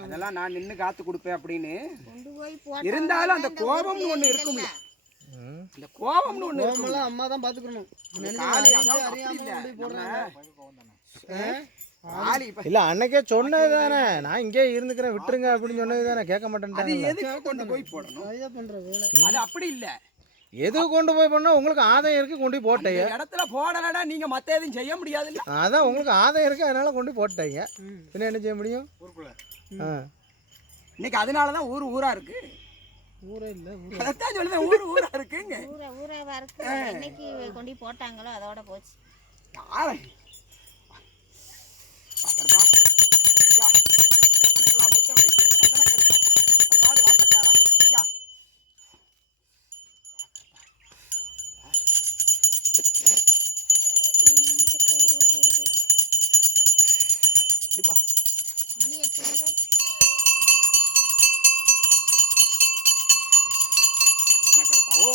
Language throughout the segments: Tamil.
அதெல்லாம் நான் நின்னு காத்து கொடுப்பேன் அப்படின்னு. இருந்தாலும் அந்த கோபம்னு இல்லைல்ல. இருக்கும்ல. இந்த கோபம்னு ஒண்ணு இருக்கும் கோவமெல்லாம் அம்மா தான் அறியாம இல்ல. அன்னைக்கே சொன்னது தானே நான் இங்கே இருந்துக்கிறேன் விட்டுருங்க அப்படின்னு சொன்னது தானே கேட்க அது மாட்டேன்ட்டாங்க எதுக்கு கொண்டு போய் போடணும்? அது அப்படி இல்ல. எது கொண்டு போய் பண்ணா உங்களுக்கு ஆதாயம் இருக்கு கொண்டு போய் போட்டீங்க இடத்துல போடலடா நீங்க மத்த எதுவும் செய்ய முடியாதுல்ல. அதான் உங்களுக்கு ஆதாயம் இருக்கு அதனால கொண்டு போய் போட்டீங்க. பின்ன என்ன செய்ய முடியும். இன்னைக்கு அதனாலதான் ஊர் ஊரா இருக்கு. ஊரே இல்ல ஊர். அதைத்தான் சொல்லுவேன் ஊர் ஊரா இருக்குங்க. ஊரா ஊராவா இருக்கு. என்னைக்கு கொண்டு போட்டாங்களோ அதோட போச்சு. Dipa. Mari ya tiga. नकर्पवो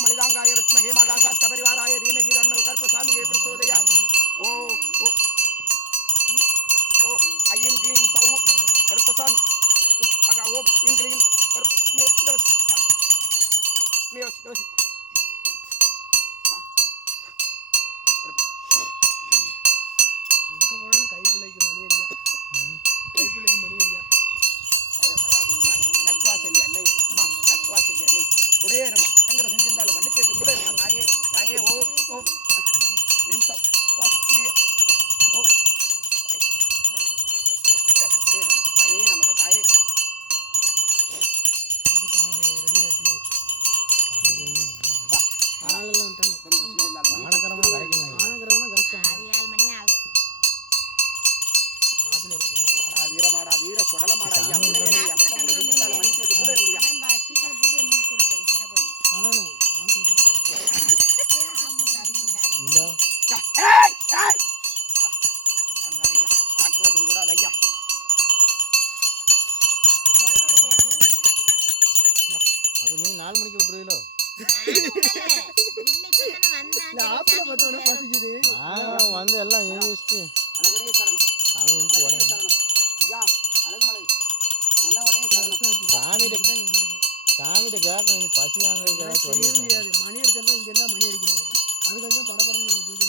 ஏய் வந்தாங்க ஐயா ஆக்ரோஷம் ஐயா எதனோட இல்லையா நூறு? அது நீ நாலு மணிக்கு விட்டுருவீங்களோ நான் வந்து எல்லாம் யூஸ்ட்டு சாமிகிட்ட சாமிகிட்ட கேட்கணும் பசி? முடியாது. மணி அடிச்சாலும் இங்க இருந்தா மணி அடிக்கணும் அதுக்கு கொஞ்சம் நாங்க பூஜை